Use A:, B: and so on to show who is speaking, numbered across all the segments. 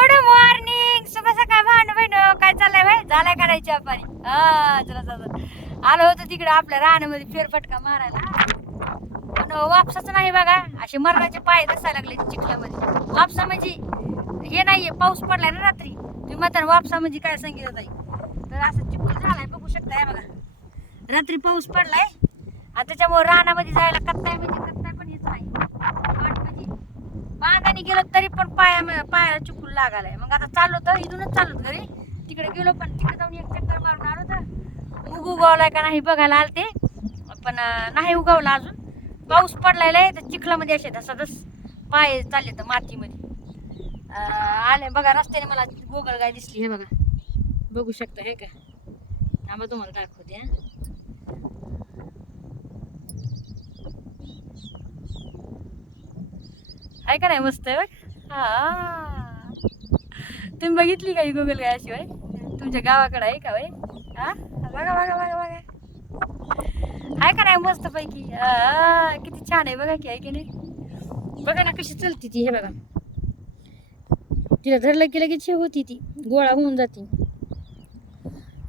A: Good morning शुभ सकाळ भावना बहिण काय चाललंय भाई झालाय करायची आपण हा चला चला. आलो होतो तिकडे आपल्या रानामध्ये फेरफटका मारायला. पण वापसाच नाही बघा. असे मरणाचे पाय दिसायला लागले चिखल्यामध्ये. वापसा म्हणजे हे नाहीये पाऊस पडलाय ना रात्री. तुम्ही म्हणता वापसा म्हणजे काय सांगितलं ताई? तर असं चिखल झालाय बघू शकताय बघा. रात्री पाऊस पडलाय. आणि त्याच्यामुळे रानामध्ये जायला कत्ताय म्हणजे कत्ताय पण येत नाही वाट म्हणजे पाणी गेलो तरी पण पाया पायाला चुकून लागालाय मग आता चाललो तर इथूनच चाललो घरी. तिकडे गेलो पण तिकडे जाऊन एक चक्कर मारून आलो तर मूग उगवलाय का नाही बघायला आलते. पण नाही उगवला अजून. पाऊस पडलाय आहे तर चिखलामध्ये असे धसाधस पाय चालले तर मातीमध्ये. आले बघा रस्त्याने मला गोगल गाय दिसली. हे बघा बघू शकता हे का? थांबा तुम्हाला दाखवते हा. आहे का नाही मस्त? आहे बघ हा. तुम्ही बघितली का ही गुगल गाय शिवाय तुमच्या गावाकडे आहे का बाई हा? बघा बघा बघा बघा. आहे का नाही मस्त पैकी हा, किती छान आहे बघा की आहे की नाही? बघा ना कशी चलती ती हे बघा. तिला धरलं की लगेच हे होती ती गोळा होऊन जाते.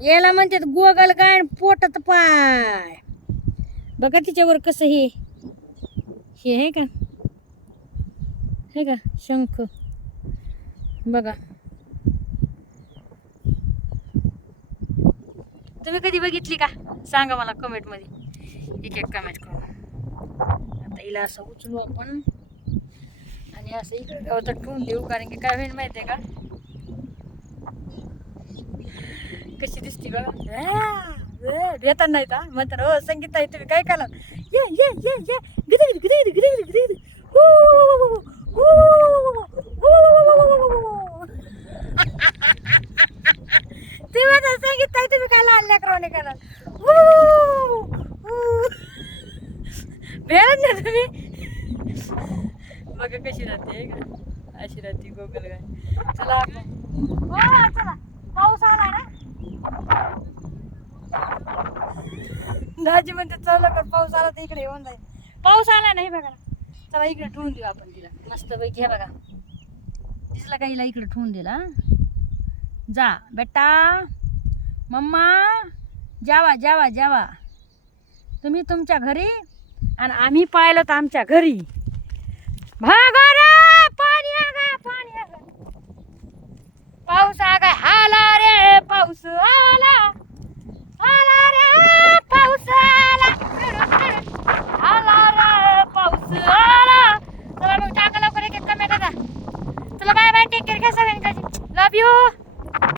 A: याला म्हणतात गोगल काय आणि पोटात पाय. बघा तिच्यावर कसं हे. हे आहे का? हे का शंख. बघा. तुम्ही कधी बघितली का? सांगा मला कमेंटमध्ये. एक एक कमेंट करून. आता हिला असं उचलू आपण. आणि असं इकडे गावात ठेवून देऊ कारण की काय होईल माहिती आहे का? कशी दिसती बघा. येतात नाही का म्हणतात हो संगीत आहे तुम्ही काय केलं ये ये ये ये. गिरी गिरी गिरी गिरी गिरी गिरी हू, हू, हू, हू. ते माझं संगीत आहे तुम्ही काय लहान लेकराने केलं भेटत ना तुम्ही? बघा कशी राहते हे का? अशी राहते गोगल गाय. चला हो चला. पाऊस आला ना? दाजी म्हणते चला कर पाऊस आला तर इकडे येऊन जाईल. पाऊस आला नाही बघा. ना चला इकडे ठेवून देऊ आपण तिला. मस्त पैकी हे बघा. दिसला का हिला इकडे ठेवून दिला जा बेटा. मम्मा जावा जावा जावा. तुम्ही तुमच्या घरी आणि आम्ही पाहिलं तर आमच्या घरी. भागा रे पाणी आगा पाणी आगा. पाऊस आगा आला रे पाऊस आला आला.